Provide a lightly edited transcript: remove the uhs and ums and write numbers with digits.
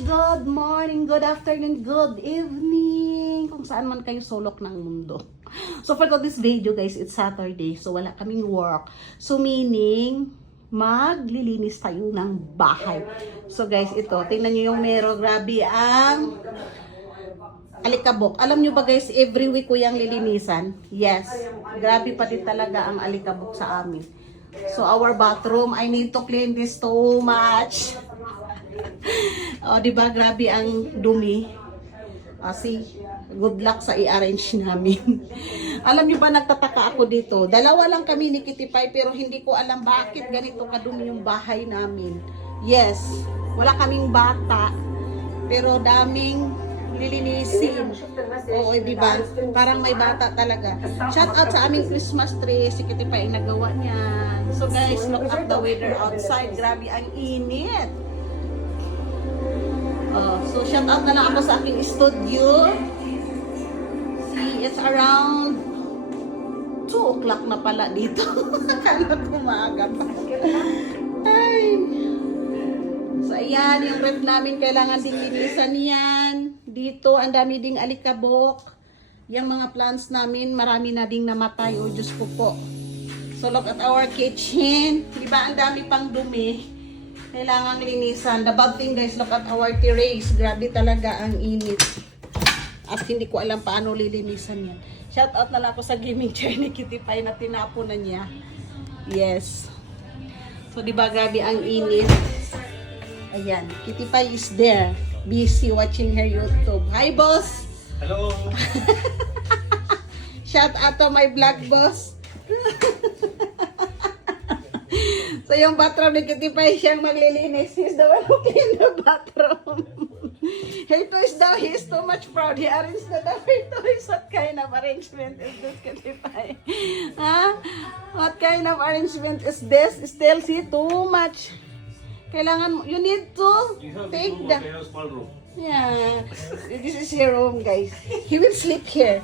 good morning, good afternoon, good evening, kung saan man kayo sulok ng mundo. So for this video guys, it's Saturday, so wala kaming work. So meaning, maglilinis tayo ng bahay. So guys, ito, tingnan nyo yung mero, grabe ang alikabok. Alam nyo ba guys, every week ko yung lilinisan? Yes, grabe pa din talaga ang alikabok sa amin. So our bathroom, I need to clean this so much. Oh, di ba grabe ang dumi. See, good luck sa i-arrange namin. Alam niyo ba, nagtataka ako dito. Dalawa lang kami ni Kitty Pie, pero hindi ko alam bakit ganito kadumi yung bahay namin. Yes, wala kaming bata, pero daming lilinisin. Oo, di ba? Parang may bata talaga. Shout out sa aming Christmas tree, si Kitty Pie nagawa niyan. So guys, look at the weather outside. Grabe ang init. So shout out na lang ako sa aking studio. See, it's around 2 o'clock na pala dito. Kala kumaga pa. Ay. So ayan, yung ref namin kailangan din linisan yan. Dito, ang dami ding alikabok. Yung mga plants namin, marami na ding namatay. O Diyos ko po. So look at our kitchen. Diba, ang dami pang dumi. Kailangang linisan. The bad thing guys, look at our terrace. Grabe talaga ang init. At hindi ko alam paano lilinisan yan. Shout out na lang ako sa gaming chair ni Kitty Pie na tinapo na niya. Yes. So diba grabe ang init. Ayan. Kitty Pie is there. Busy watching her YouTube. Hi boss! Hello! Shout out to my vlog boss. So yung bathroom ni Kitty Pie siyang maglilinis. He's the one who cleaned the bathroom. Her toys daw, he is too much proud. He arranged the her toys. What kind of arrangement is this, Kitty Pie? Huh? What kind of arrangement is this? Still see too much. Kailangan, you need to take the... small room. Yeah. This is your room, guys. He will sleep here.